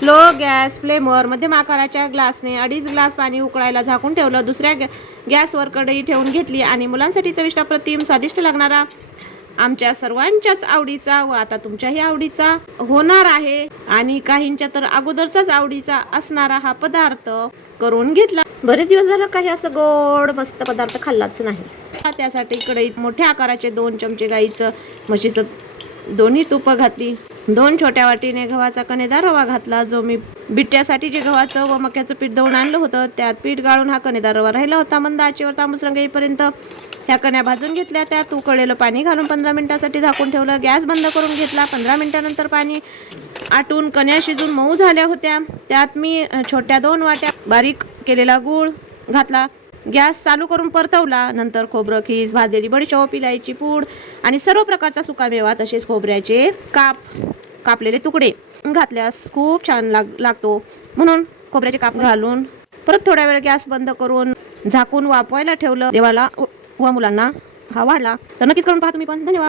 Slow gas फ्लेमवर मध्यम आकाराच्या ग्लासने 2.5 glass पाणी उकळायला झाकून ठेवलं. दुसऱ्या गॅसवर कढई ठेवून घेतली आणि मुलांसाठी चविष्ट अप्रतिम स्वादिष्ट लागणारा आमच्या सर्वांच्याच आवडीचा व आता तुमच्याही आवडीचा होणार आहे आणि काहींच्या तर अगोदरचाच आवडीचा असणारा हा पदार्थ करून घेतला. बरेच दिवस झालं काही असं गोड मस्त पदार्थ खाल्लाच नाही. त्यासाठी कढईत मोठ्या आकाराचे 2 चमचे गाईचं म्हशीचं दोन्ही तूप घातली. 2 छोट्या वाटीने गव्हाचा कणेदार रवा घातला. जो मी बिट्ट्यासाठी जे गव्हाचं व मक्याचं पीठ दळून आणलं होतं त्यात पीठ गाळून हा कणेदार रवा राहिला होता. मंद आचेवर तांबूस रंग येईपर्यंत ह्या कण्या भाजून घेतल्या. त्यात उकळलेलं पाणी घालून 15 मिनिटांसाठी झाकून ठेवलं. गॅस बंद करून घेतला. 15 मिनिटांनंतर पाणी आटून कण्या शिजून मऊ झाल्या होत्या. त्यात मी छोट्या 2 वाट्या बारीक केलेला गूळ घातला. गॅस चालू करून परतवला. नंतर खोबरं खीस, भाजलेली बडीशोप, इलायची पूड आणि सर्व प्रकारचा सुकामेवा तसेच खोबऱ्याचे कापलेले तुकडे घातल्यास खूप छान लागतो. म्हणून खोबऱ्याचे काप घालून परत थोड्या वेळ गॅस बंद करून झाकून वाफवायला ठेवलं. देवाला व मुलांना हा वाढला तर नक्कीच करून पहा तुम्ही पण. धन्यवाद.